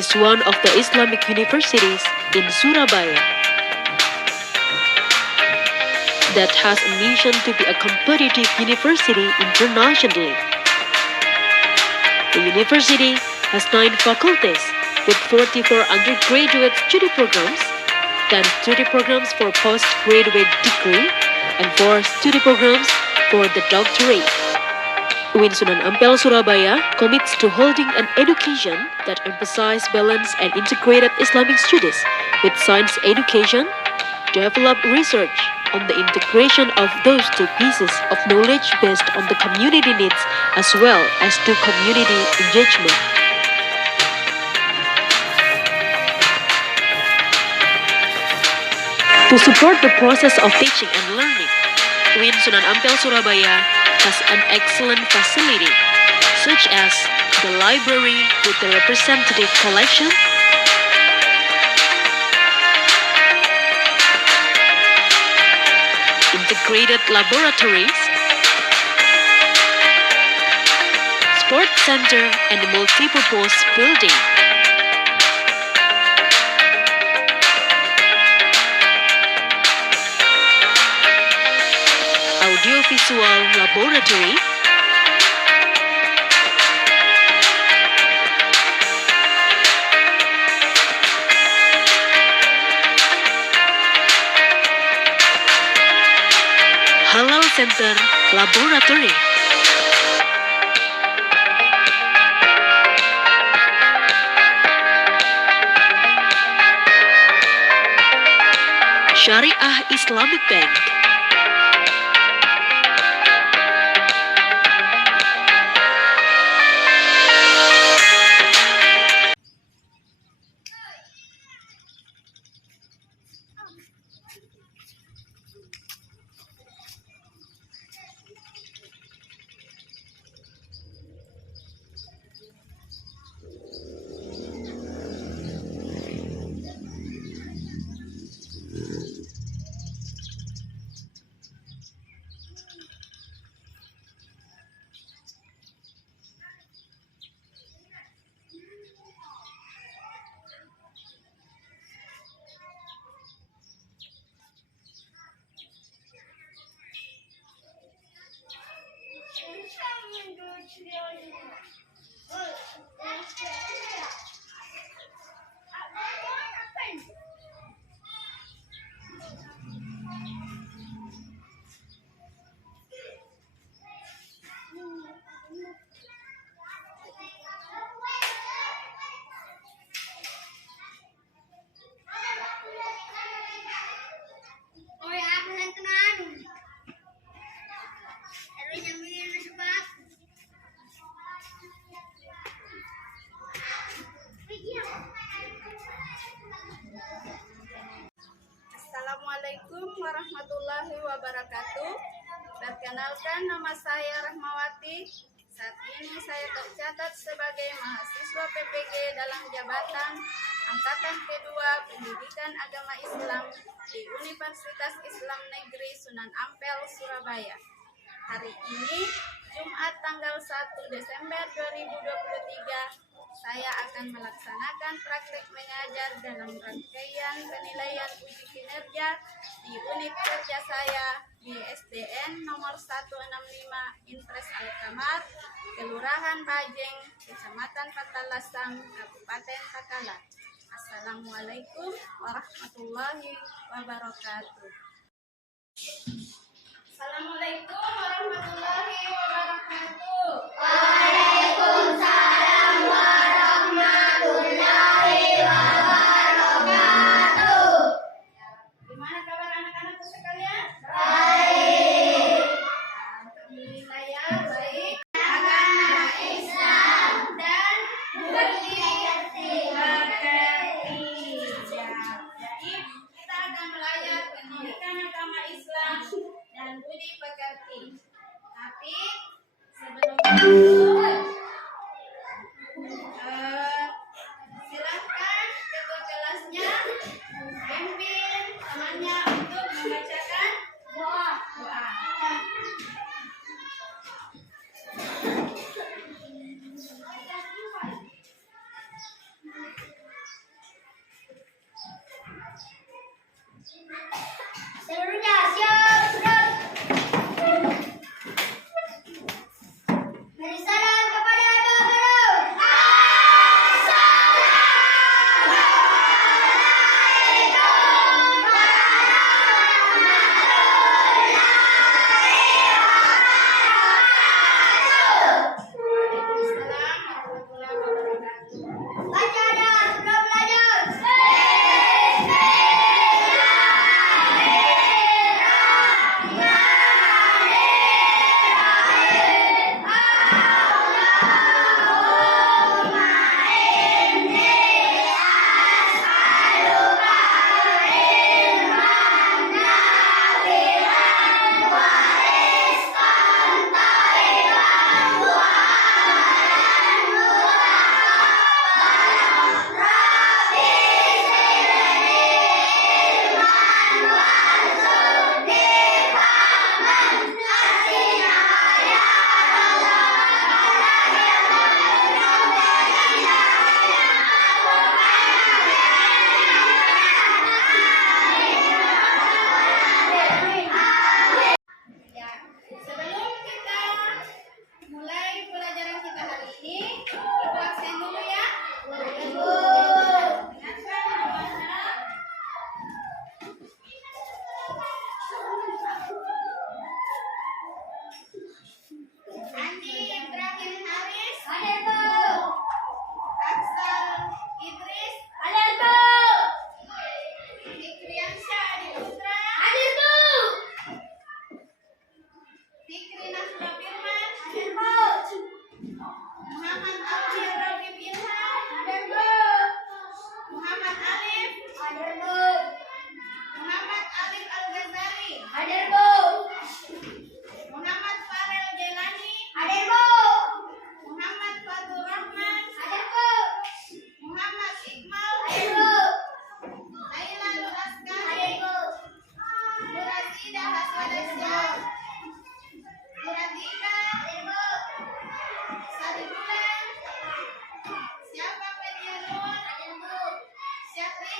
is one of the Islamic universities in Surabaya that has a mission to be a competitive university internationally. The university has 9 faculties with 44 undergraduate study programs, 10 study programs for postgraduate degree, and 4 study programs for the doctorate. UIN Sunan Ampel Surabaya commits to holding an education that emphasizes balanced and integrated Islamic studies with science education, develop research on the integration of those two pieces of knowledge based on the community needs as well as to community engagement. To support the process of teaching and learning, UIN Sunan Ampel Surabaya has an excellent facility, such as the library with the representative collection, integrated laboratories, sports center, and a multipurpose building. Audiovisual laboratory, Halal Center Laboratory, Syariah Islamic Bank, Assalamualaikum warahmatullahi wabarakatuh. Perkenalkan, nama saya Rahmawati. Saat ini saya tercatat sebagai mahasiswa PPG dalam jabatan Angkatan kedua Pendidikan Agama Islam di Universitas Islam Negeri Sunan Ampel, Surabaya. Hari ini, Jumat tanggal 1 Desember 2023, saya akan melaksanakan praktek mengajar dalam rangkaian penilaian uji kinerja di unit kerja saya di SDN nomor 165 Intres Alkamar, Kelurahan Bajeng, Kecamatan Patalasang, Kabupaten Takalar. Assalamualaikum warahmatullahi wabarakatuh. Assalamualaikum warahmatullahi wabarakatuh. Waalaikumsalam warahmatullahi wabarakatuh. Gimana kabar anak-anakku sekalian? Baik. Alhamdulillah ya, baik. Agama Islam Dan mengerti. Ya, jadi kita akan belajar pendidikan agama Islam dan budi pekerti. Tapi sebelum itu, silahkan ketua kelasnya pimpin temannya untuk membacakan doa.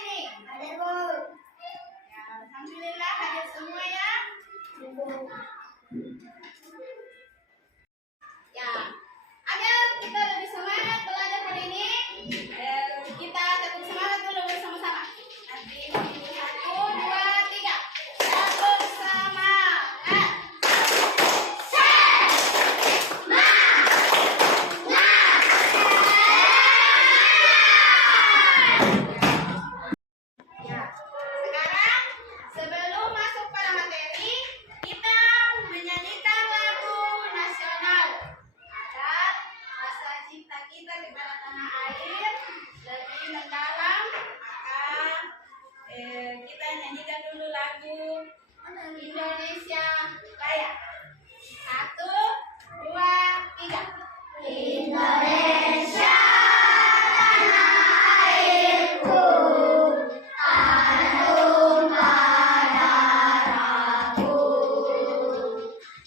ini? Hadir, Bu. Ya, alhamdulillah hadir semua ya. Ya, agar kita lebih semangat belajar hari ini, kita tetap semangat dulu bersama-sama. Nanti 1, 2, 3. Tetap semangat. Ya, sekarang sebelum masuk pada materi, kita menyanyikan lagu nasional. Agar rasa cinta kita kepada tanah air lebih mendalam, maka kita nyanyikan dulu lagu Indonesia Raya. 1, 2, 3. Indonesia tanah airku, tanah tumpah darahku.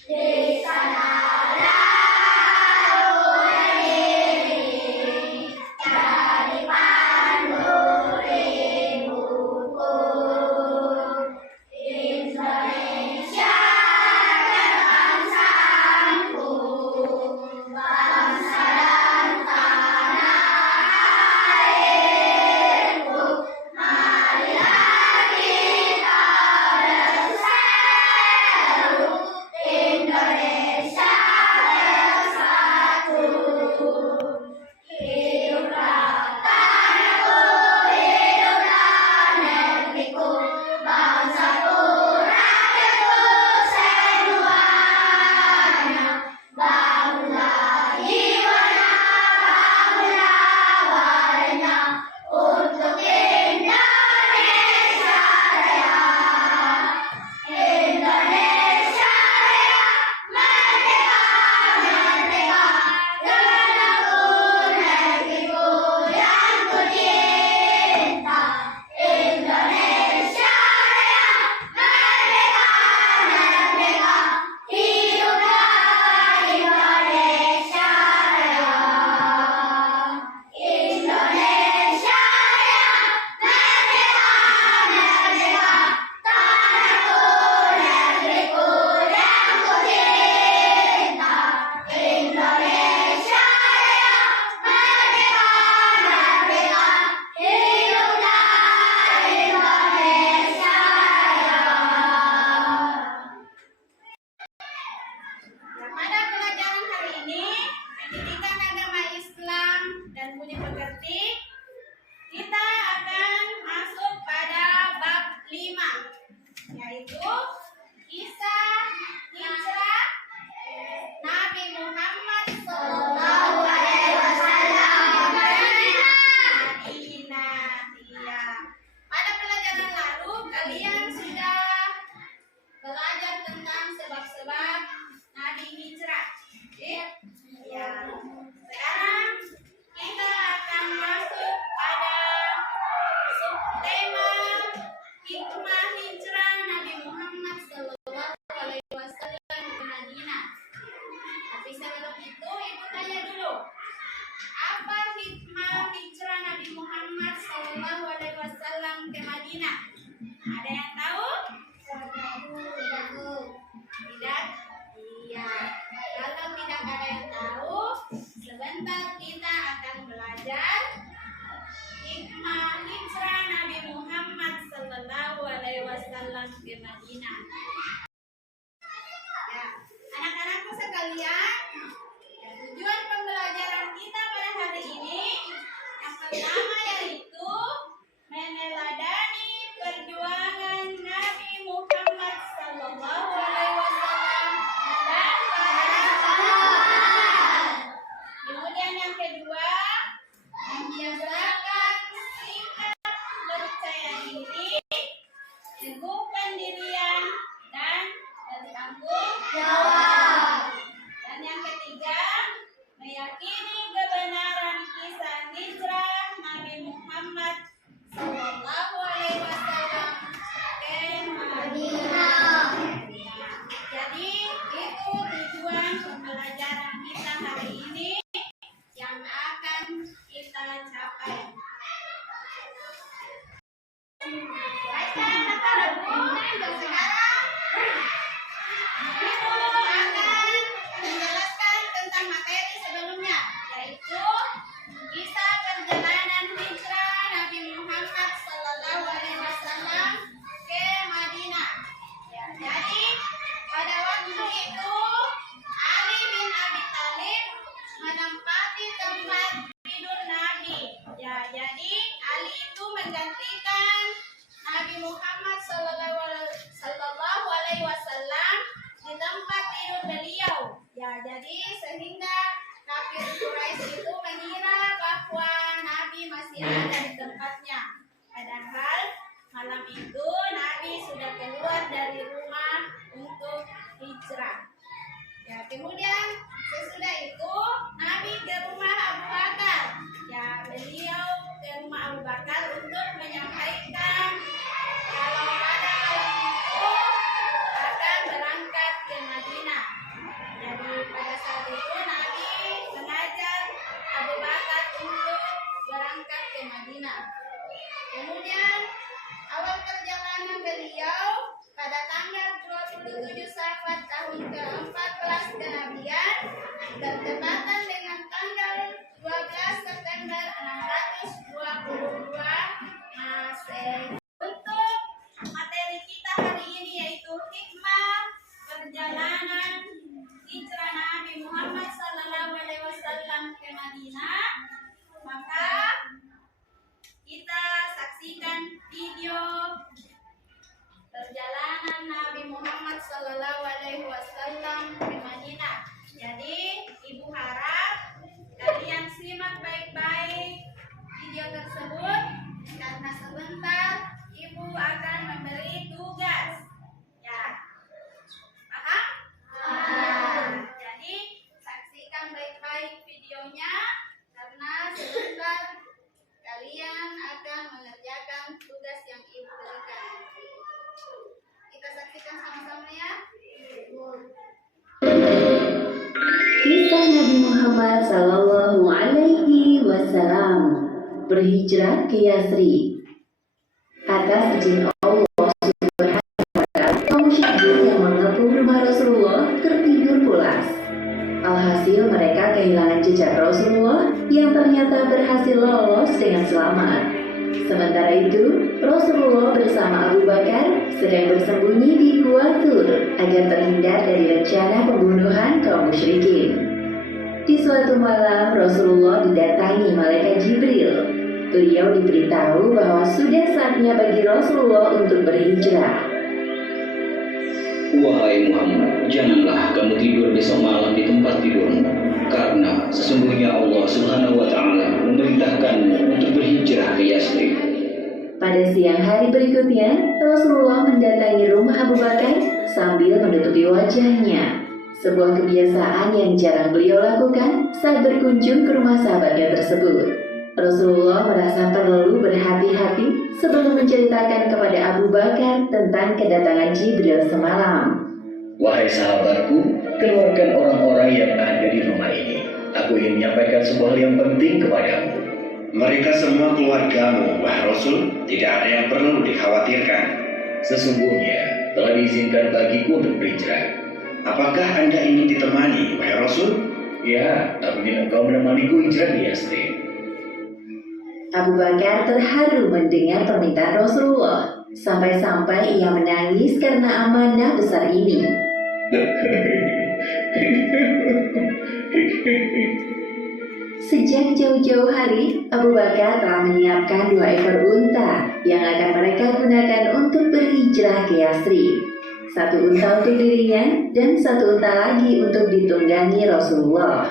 Di sanalah aku berdiri, jadi pandu ibuku. Indonesia kebangsaanku, bangsa dan tanah airku. Marilah kita berseru, Indonesia bersatu. Hiduplah tanahku, hiduplah negeriku, bangsaku, rakyatku semuanya. Bangunlah jiwanya, bangunlah badannya, untuk Indonesia Raya. Indonesia Raya, merdeka, merdeka, tanahku, negeriku yang ku cinta. Indonesia Raya, merdeka, merdeka, hiduplah Indonesia Raya. Indonesia Raya, merdeka, merdeka, tanahku, negeriku yang ku cinta. Indonesia Raya, merdeka, merdeka, hiduplah Indonesia Raya. Pada pelajaran hari ini, pendidikan agama Islam dan budi pekerti, kita akan masuk pada bab 5, yaitu kisah hijrah Nabi Muhammad Sallallahu Alaihi Wasallam dari Madinah. Iya. Pada pelajaran lalu, kalian sudah belajar tentang sebab-sebab Nabi hijrah. Ya. Sekarang kita akan masuk pada subtema hikmah hijrah Nabi Muhammad Sallallahu Alaihi Wasallam ke Madinah. Tapi sebelum itu, ibu tanya dulu, apa hikmah hijrah Nabi Muhammad Sallallahu Alaihi Wasallam ke Madinah? Ada yang tahu? Tidak? Iya. Kalau tidak ada yang tahu, sebentar kita akan belajar hikmah hijrah Nabi Muhammad Sallallahu Alaihi Wasallam ke Madinah. Ya, anak-anakku sekalian, ya, tujuan pembelajaran kita pada hari ini yang pertama yaitu meneladani perjuangan Nabi Muhammad Sallallahu Alaihi Wasallam dan para sahabat. Kemudian yang kedua, membiasakan sikap percaya diri, teguh pendirian, dan bertanggung jawab. Dan yang ketiga, meyakini kebenaran kisah hijrah Nabi Muhammad Sallallahu Alaihi Wasallam ke Madinah. Jadi itu tujuan pembelajaran kita hari ini yang akan kita capai. menggantikan Nabi Muhammad Sallallahu Alaihi Wasallam di tempat tidur beliau. Ya, jadi sehingga kafir Quraisy itu mengira bahwa Nabi masih ada di tempatnya. Padahal malam itu Nabi sudah keluar dari rumah untuk hijrah. Ya, kemudian sesudah itu Nabi ke rumah Abu Bakar. Ya, beliau ke rumah Abu Bakar untuk menyampaikan kalau pada malam itu akan berangkat ke Madinah. Jadi pada saat itu Nabi mengajak Abu Bakar untuk berangkat ke Madinah. Kemudian awal perjalanan beliau pada tanggal 27 Syawal tahun ke-14 kenabian bertepatan dengan tanggal 12 September 622 Masehi. Untuk materi kita hari ini yaitu hikmah perjalanan hijrah Nabi Muhammad Sallallahu Alaihi Wasallam ke Madinah. Maka kita saksikan video perjalanan Nabi Muhammad Sallallahu Alaihi Wasallam ke Madinah. Jadi ibu harap kalian simak baik-baik video tersebut karena sebentar ibu akan memberi tugas. Ya, paham? Jadi saksikan baik-baik videonya karena sebentar kalian akan mengerjakan tugas yang ibu berikan. Kita saksikan sama-sama ya. Kisah Nabi Muhammad Sallallahu Alaihi Wasallam berhijrah ke Yasrib. Atas izin Allah Subhanahu wa Ta'ala, kaum musyrikin yang mengepung rumah Rasulullah tertidur pulas. Alhasil mereka kehilangan jejak Rasulullah yang ternyata berhasil lolos dengan selamat. Sementara itu, Rasulullah bersama Abu Bakar sedang bersembunyi di Gua Tur agar terhindar dari rencana pembunuhan kaum musyrikin. Di suatu malam, Rasulullah didatangi malaikat Jibril. Beliau diberitahu bahwa sudah saatnya bagi Rasulullah untuk berhijrah. Wahai Muhammad, janganlah kamu tidur besok malam di tempat tidurmu, karena sesungguhnya Allah Subhanahu wa Ta'ala memerintahkanmu untuk berhijrah ke Yasrib. Pada siang hari berikutnya, Rasulullah mendatangi rumah Abu Bakar sambil menutupi wajahnya. Sebuah kebiasaan yang jarang beliau lakukan saat berkunjung ke rumah sahabatnya tersebut. Rasulullah merasa perlu berhati-hati sebelum menceritakan kepada Abu Bakar tentang kedatangan Jibril semalam. Wahai sahabatku, keluarkan orang-orang yang ada di rumah ini. Aku ingin menyampaikan sebuah hal yang penting kepadamu. Mereka semua keluargamu, wahai Rasul, tidak ada yang perlu dikhawatirkan. Sesungguhnya telah diizinkan bagiku untuk berhijrah. Apakah Anda ingin ditemani, wahai Rasul? Ya, aku ingin engkau menemaniku hijrah di Yasrib. Abu Bakar terharu mendengar permintaan Rasulullah. Sampai-sampai ia menangis karena amanah besar ini. Sejak jauh-jauh hari, Abu Bakar telah menyiapkan 2 ekor unta yang akan mereka gunakan untuk berhijrah ke Yasrib. 1 unta untuk dirinya dan 1 unta lagi untuk ditunggangi Rasulullah.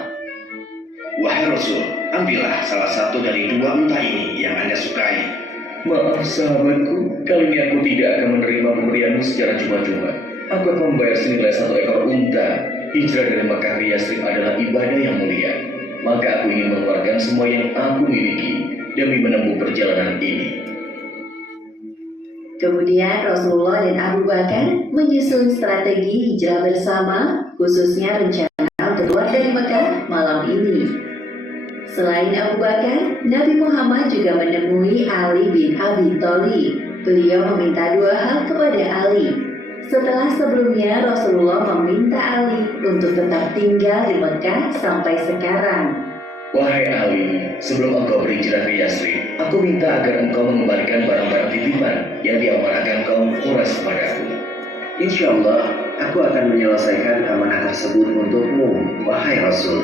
Wahai Rasul, ambillah salah satu dari 2 unta ini yang Anda sukai. Maaf sahabatku, kali ini aku tidak akan menerima pemberianmu secara cuma-cuma. Aku akan membayar senilai 1 ekor unta. Hijrah dari Makkah ke Yasrib adalah ibadah yang mulia. Maka aku ingin mengeluarkan semua yang aku miliki demi menempuh perjalanan ini. Kemudian Rasulullah dan Abu Bakar menyusun strategi hijrah bersama, khususnya rencana untuk keluar dari Mekah malam ini. Selain Abu Bakar, Nabi Muhammad juga menemui Ali bin Abi Thalib. Beliau meminta 2 hal kepada Ali. Setelah sebelumnya Rasulullah meminta Ali untuk tetap tinggal di Mekah sampai sekarang. Wahai Ali, sebelum engkau berhijrah ke Yasrib, aku minta agar engkau mengembalikan barang-barang titipan yang diamanahkan kaum Quraisy kepadaku. Insya Allah, aku akan menyelesaikan amanah tersebut untukmu, wahai Rasul.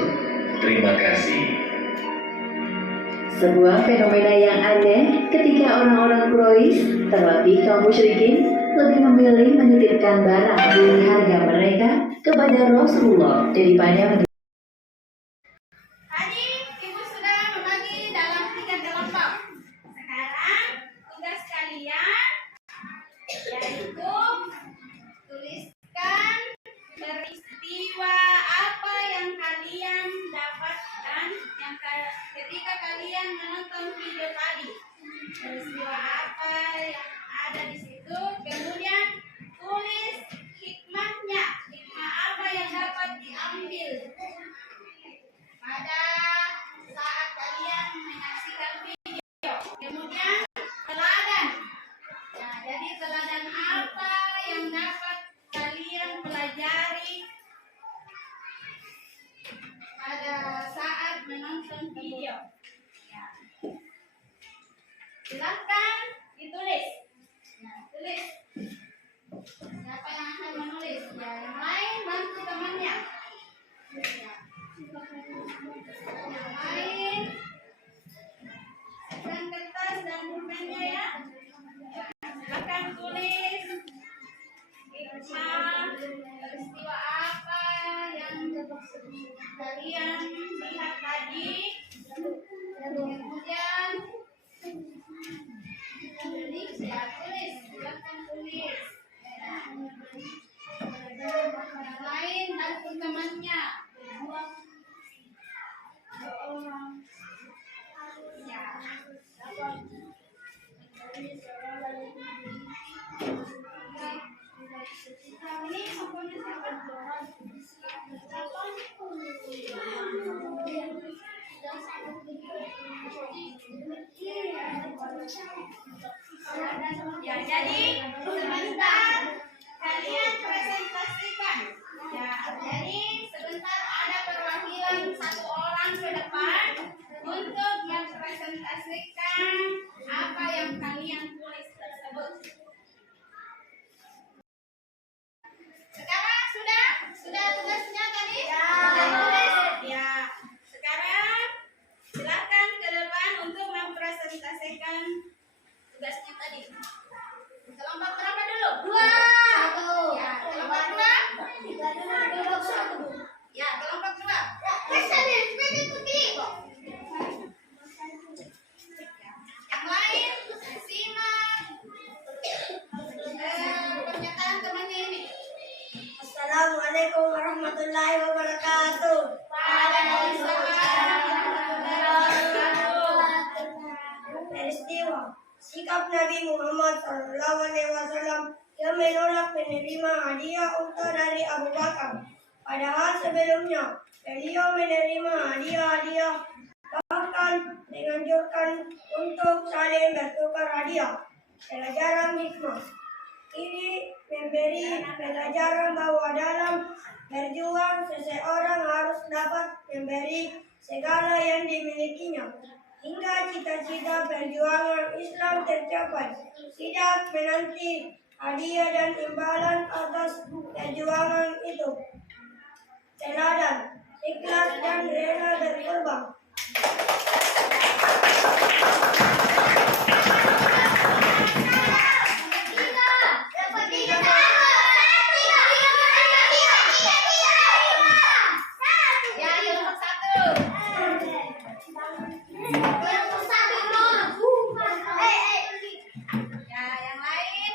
Terima kasih. Sebuah fenomena yang aneh ketika orang-orang Quraisy, terlebih kaum musyrikin, lebih memilih menitipkan barang dengan harga mereka kepada Rasulullah daripada Tadi ibu sudah membagi dalam 3 kelompok. Sekarang tugas kalian yaitu tuliskan peristiwa apa yang kalian dapatkan ketika kalian menonton video tadi. Peristiwa apa yang ada di situ, kemudian tulis hikmahnya, hikmah apa yang dapat diambil pada saat kalian menyaksikan video. Kemudian teladan. Nah, jadi teladan apa yang dapat kalian pelajari pada saat menonton video. Ya. Silahkan ditulis. Nah, tulis. Siapa yang akan menulis? Ya, yang lain bantu temannya. Ya. Yang lain dan kertas dan pulpennya ya. Silakan tulis hikmah peristiwa apa yang kalian lihat tadi. Kemudian tulis ya, tulis. Silakan tulis. Yang lain bantu temannya. Ya, jadi sebentar kalian presentasikan. Ya, jadi sebentar ada perwakilan 1 orang ke depan untuk mempresentasikan apa yang kalian tulis tersebut. Sekarang sudah tugasnya tadi? Ya. Sudah tulis? Ya. Sekarang silakan ke depan untuk mempresentasikan tugasnya tadi. Kelompok berapa dulu? 2. 1. Ya, kelompok 2. Kelompok 1. Ya, kelompok 2. Yang lain simak pernyataan temannya ini. Assalamualaikum warahmatullahi wabarakatuh. Waalaikumsalam warahmatullahi wabarakatuh. Peristiwa sikap Nabi Muhammad SAW yang menolak menerima hadiah unta dari Abu Bakar. Padahal sebelumnya beliau menerima hadiah-hadiah, bahkan menganjurkan untuk saling bertukar hadiah. Pelajaran hikmah ini memberi pelajaran bahwa dalam berjuang seseorang harus dapat memberi segala yang dimilikinya hingga cita-cita perjuangan Islam tercapai, tidak menanti hadiah dan imbalan atas perjuangan itu. Teladan, ikhlas dan rela berkorban. Ya, kelompok 1. Ya, yang lain.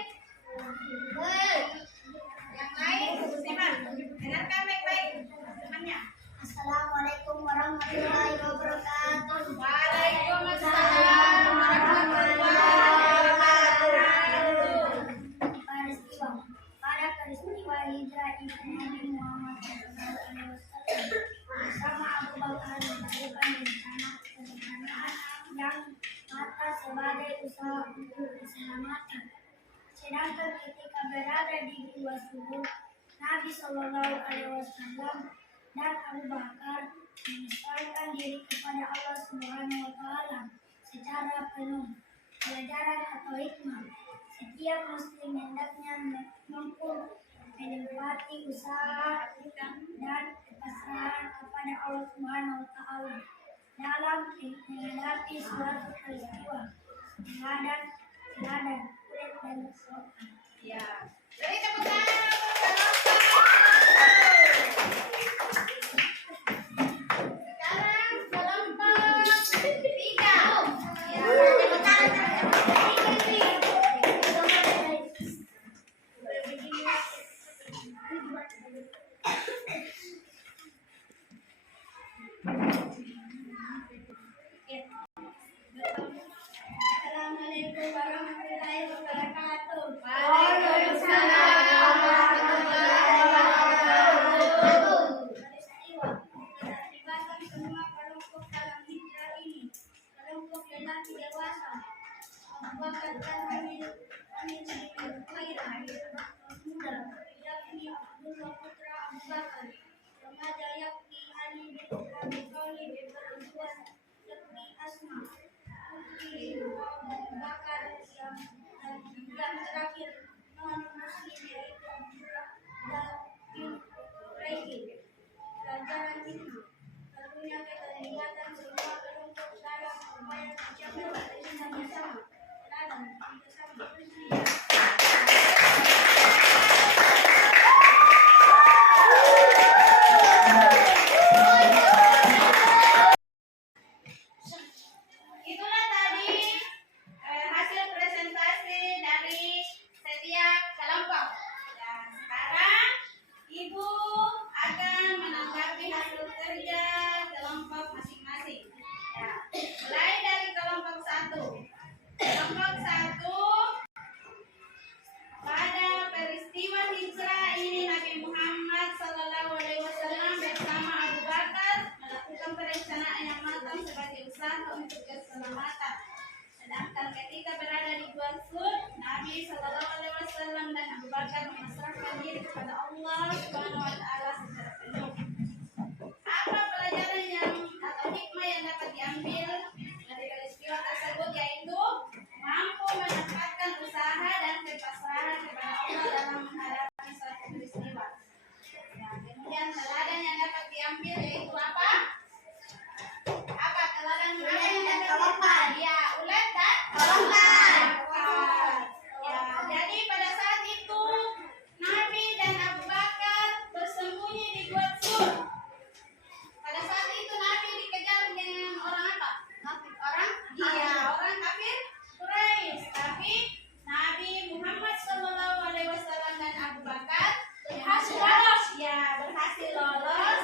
Yang lain simak. Dengarkan baik-baik temannya. Assalamualaikum warahmatullahi wabarakatuh. Waalaikumsalam warahmatullahi wabarakatuh. Peristiwa pada peristiwa hijrah Ibu Nabi Muhammad SAW bersama Abu Bakar melakukan rencana perencanaan yang mata sebagai usaha untuk keselamatan. Sedangkan ketika berada di Gua Subuh, Nabi SAW dan Abu Bakar menyesuaikan diri kepada Allah Subhanahu wa Ta'ala secara penuh. Pelajaran atau hikmah: setiap muslim hendaknya menempati usaha dan kepasrahan kepada Allah Subhanahu wa Ta'ala. dalam menghadapi suatu peristiwa. Teladan, kulit dan sopan. Ya. Beri tepuk tangan. Sekarang kelompok 3. Ya, tepuk tangan. Assalamualaikum warahmatullahi wabarakatuh. Waalaikumsalam warahmatullahi wabarakatuh. Peristiwa terlibatkan semua kelompok dalam hijrah ini. Kelompok lelaki dewasa Abu Bakar dan Hamid bin Khairah, muda yakni Abdullah putra Abu Bakar, remaja yakni Ali bin Abi Thalib, perempuan yakni Asma putri Abu Bakar, yang terakhir non muslim yaitu Abdullah bin Quraisy. Pelajaran hikmah, tentunya keterlibatan semua kelompok dalam upaya mencapai tujuan bersama. Teladan bersama bersih. Itulah tadi hasil presentasi dari setiap kelompok. Dan sekarang Ibu akan menanggapi hasil kerja kelompok masing-masing. Ya, mulai dari kelompok 1. Kelompok 1, pada peristiwa hijrah ini Nabi Muhammad SAW bersama Abu Bakar melakukan perencanaan yang matang sebagai usaha untuk keselamatan. Sedangkan ketika berada di Gua Sur, Nabi SAW dan Abu Bakar memasrahkan diri kepada Allah Subhanahu wa Ta'ala secara penuh. Apa pelajaran yang atau hikmah yang dapat diambil dari peristiwa tersebut, yaitu mampu menempatkan usaha dan kepasrahan kepada Allah dalam menghadapi suatu peristiwa. Ya, kemudian teladan yang dapat diambil yaitu apa? Apa teladan yang dapat diambil? Ya, ulet dan lompat. Ya, jadi pada saat itu Nabi dan Abu Bakar bersembunyi di Gua Sur. Pada saat itu Nabi dikejar dengan orang apa? Orang kafir Quraisy. Tapi Nabi Muhammad SAW dan Abu Bakar berhasil lolos. Berhasil lolos,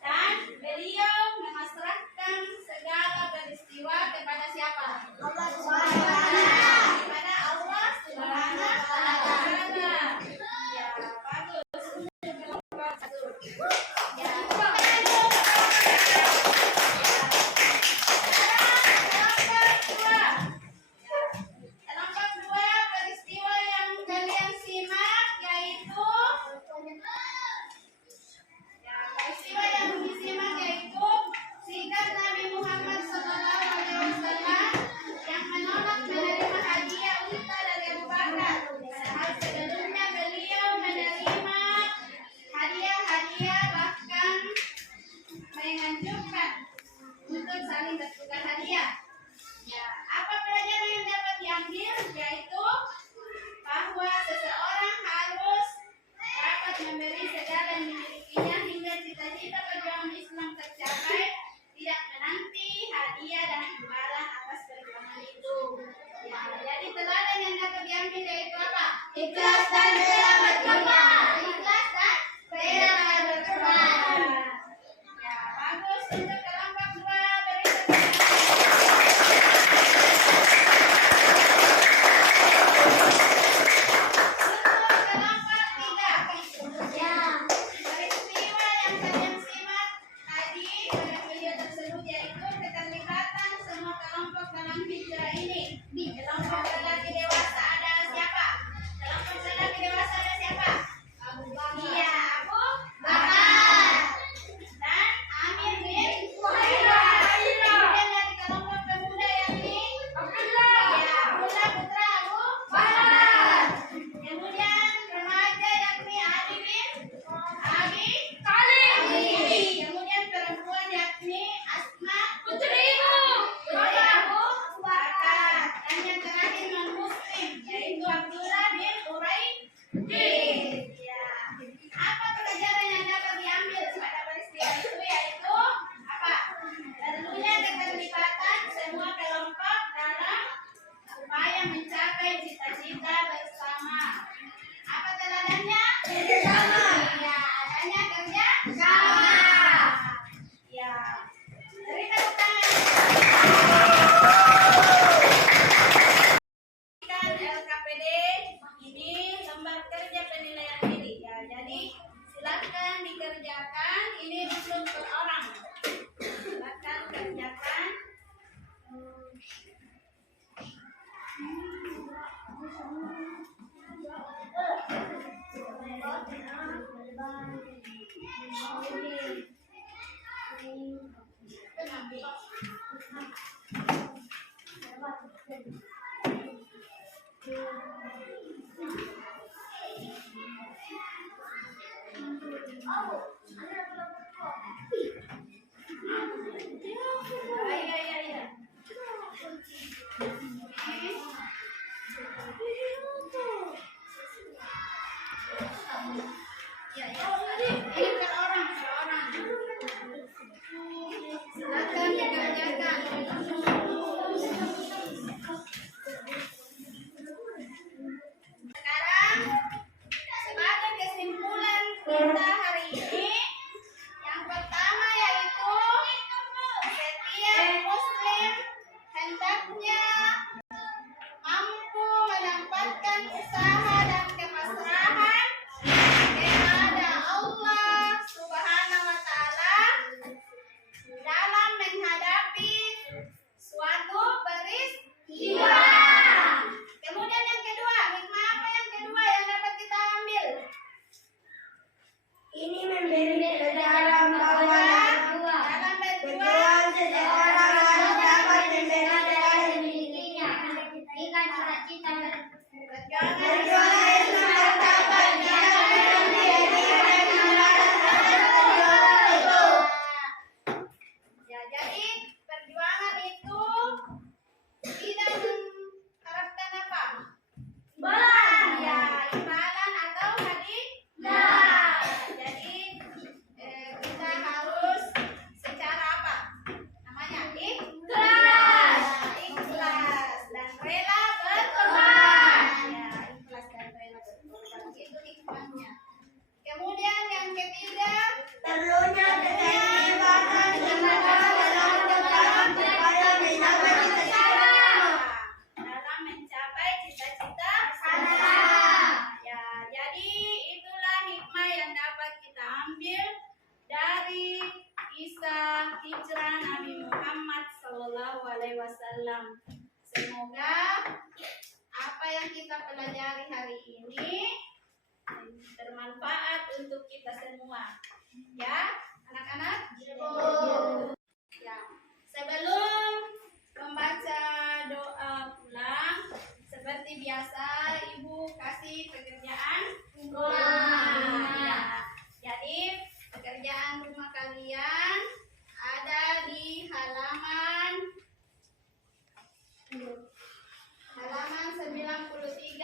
dan beliau memasrahkan segala peristiwa kepada siapa? Allah Subhanahu wa Ta'ala. Kepada Allah Subhanahu wa Ta'ala. Ya, bagus. Kelompok 1. Ya, kelompok 2, peristiwa yang kalian simak yaitu sikap Nabi Muhammad SAW yang menolak menerima hadiah unta dari Abu Bakar. Padahal sebelumnya beliau menerima hadiah-hadiah, bahkan menganjurkan untuk saling bertukar hadiah. Ya, apa pelajaran yang dapat diambil? Yaitu bahwa seseorang harus dapat memberi segala yang dimilikinya hingga cita-cita perjuangan Islam tercapai, tidak menanti hadiah dan imbalan atas perjuangan itu. Ya, jadi teladan yang dapat diambil yaitu apa? Ikhlas dan rela berkorban. Ikhlas dan rela berkorban. Ya, bagus. Untuk kelompok 2 beri peristiwa yang kalian simak tadi pada video tersebut yaitu keterlibatan semua kelompok dalam hijrah ini. Kelompok lelaki dewasa ada siapa? Kelompok lelaki KPD, ini lembar kerja penilaian diri ya. Jadi silakan dikerjakan. Ini untuk per orang. Silakan kerjakan. Ini per orang. Silakan dikerjakan. Sekarang sebagai kesimpulan kita hari ini, yang pertama yaitu setiap muslim hendaknya mampu menempatkan usaha dan kepasrahan kepada Allah Subhanahu wa Ta'ala dalam menghadapi suatu peristiwa. Kemudian yang kedua, hikmah apa yang kedua yang dapat kita ambil? Ini memberi dalam kawanan Dalam berjuang seseorang harus dapat memberi dari dirinya. Jika cita-cita berjuang dapat ya, jadi perjuangan itu tidak mengharapkan apa? Ya, imbalan atau hadiah. Jadi kita harus secara apa? Namanya ikhlas. Ikhlas dan rela berkorban. Ya, ikhlas dan rela berkorban. Itu hikmahnya. Kemudian yang ketiga, perlunya keterlibatan semua dalam berjuang supaya mencapai cita-cita. dalam mencapai cita-cita Bersama. ya, jadi itulah hikmah yang dapat kita ambil dari kisah hijrah Nabi Muhammad SAW. Semoga apa yang kita pelajari hari ini bermanfaat untuk kita semua. Ya, anak-anak? Ya, sebelum membaca doa pulang, seperti biasa Ibu kasih pekerjaan rumah. Ya, jadi pekerjaan rumah kalian ada di halaman 93.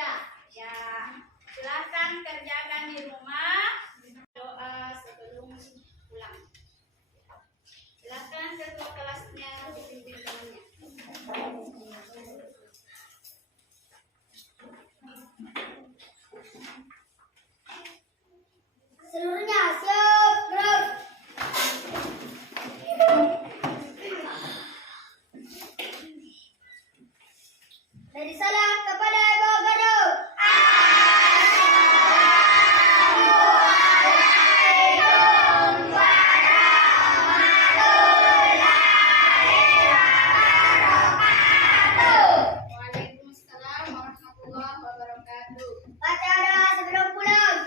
Ya, silahkan kerjakan di rumah doa sebelum pulang. Silahkan ketua kelasnya dipimpin temannya. Seluruhnya siap, gerak. Dari salam kepada Ibu Guru. Waalaikumsalam warahmatullahi wabarakatuh. Baca doa sebelum pulang.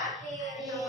akhir.